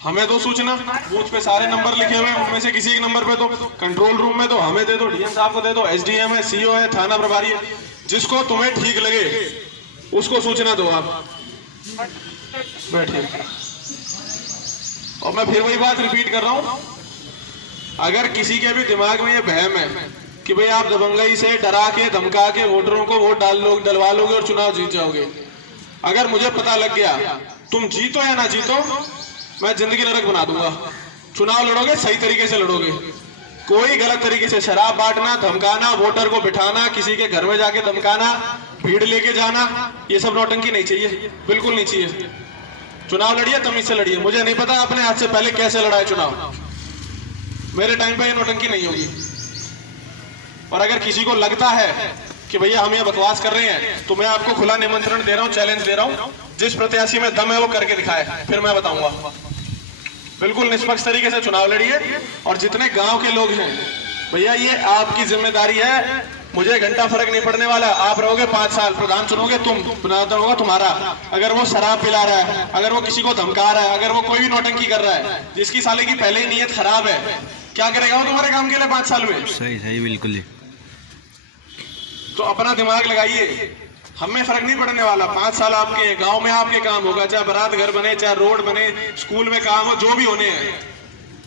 हमें दो सूचना, बूथ पे सारे नंबर लिखे हुए हैं, उनमें से किसी एक नंबर पे तो कंट्रोल रूम में तो हमें दे दो, डीएम साहब को दे दो, एसडीएम है, सीओ है, थाना प्रभारी है, जिसको तुम्हें ठीक लगे उसको सूचना दो। आप बैठिए। और मैं फिर वही बात रिपीट कर रहा हूं, अगर किसी के भी दिमाग में ये वहम है कि भाई आप दबंगई से डरा के धमका के वोटरों को वोट डलवा लोगे और चुनाव जीत जाओगे, अगर मुझे पता लग गया तुम जीतो या ना जीतो मैं जिंदगी नरक बना दूंगा। चुनाव लड़ोगे सही तरीके से लड़ोगे, कोई गलत तरीके से शराब बांटना, धमकाना, वोटर को बिठाना, किसी के घर में जाके धमकाना, भीड़ लेके जाना, ये सब नौटंकी नहीं चाहिए, बिल्कुल नहीं चाहिए। चुनाव लड़िए तमीज से लड़िए। मुझे नहीं पता आपने आज से पहले कैसे लड़ा है चुनाव, मेरे टाइम पे ये नौटंकी नहीं होगी। और अगर किसी को लगता है कि भैया हम ये बकवास कर रहे हैं तो मैं आपको खुला निमंत्रण दे रहा हूं, चैलेंज दे रहा हूं, जिस प्रत्याशी में दम है वो करके दिखाए, फिर मैं बताऊंगा। बिल्कुल निष्पक्ष तरीके से चुनाव लड़िए। और जितने गांव के लोग हैं भैया ये आपकी जिम्मेदारी है, मुझे घंटा फर्क नहीं पड़ने वाला। आप रहोगे 5 साल, प्रधान चुनोगे तुम, प्रधान होगा तुम्हारा। अगर वो शराब पिला रहा है, अगर वो किसी को धमका रहा है, अगर वो कोई भी नौटंकी कर रहा है, जिसकी साले की पहले ही नीयत खराब है, क्या करेगा वो तुम्हारे काम के लिए 5 साल में? सही सही बिल्कुल। तो अपना दिमाग लगाइए, हमें फर्क नहीं पड़ने वाला। 5 साल आपके गांव में आपके काम होगा, चाहे बारात घर बने, चाहे रोड बने, स्कूल में काम हो, जो भी होने हैं,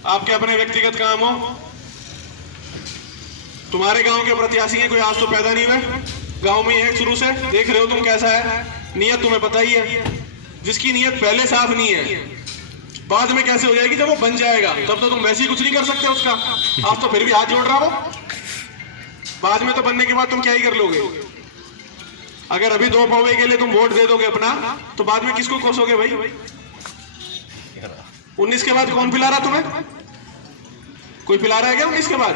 आपके अपने व्यक्तिगत काम हो। तुम्हारे गांव के प्रत्याशी हैं कोई आज तो पैदा नहीं हुए, गांव में है शुरू से, देख रहे हो तुम कैसा है, नीयत तुम्हें पता ही है। जिसकी नीयत पहले साफ नहीं है, बाद में कैसे हो जाएगी? जब वो बन जाएगा तब तो तुम वैसे ही कुछ नहीं कर सकते उसका। आप तो फिर भी हाथ जोड़ रहा हो, बाद में तो बनने के बाद तुम क्या ही कर लोगे? अगर अभी 2 पौवे के लिए तुम वोट दे दोगे अपना, तो बाद में किसको कोसोगे भाई? 19 के बाद कौन पिला रहा तुम्हें? कोई पिला रहा है क्या 19 के बाद?